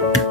Bye.